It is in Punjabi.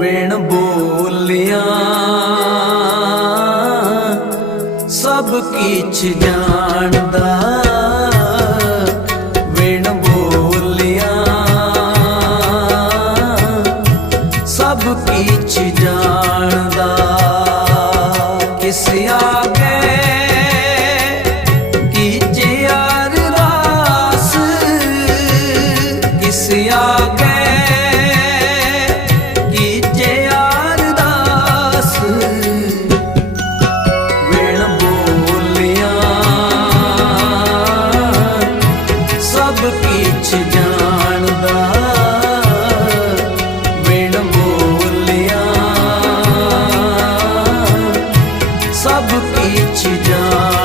ਵੇਣ ਬੋਲਿਆ ਸਭ ਕਿਛ ਜਾਣਦਾ। ਵੇਣ ਬੋਲਿਆ ਸਭ ਕਿਛ ਜਾਣਦਾ। ਕਿਸ ਆਗੇ ਸਭ ਕੀਛ ਜਾਣਦਾ ਬਿਨ ਸਭ ਕੀਛ ਜਾਣਦਾ।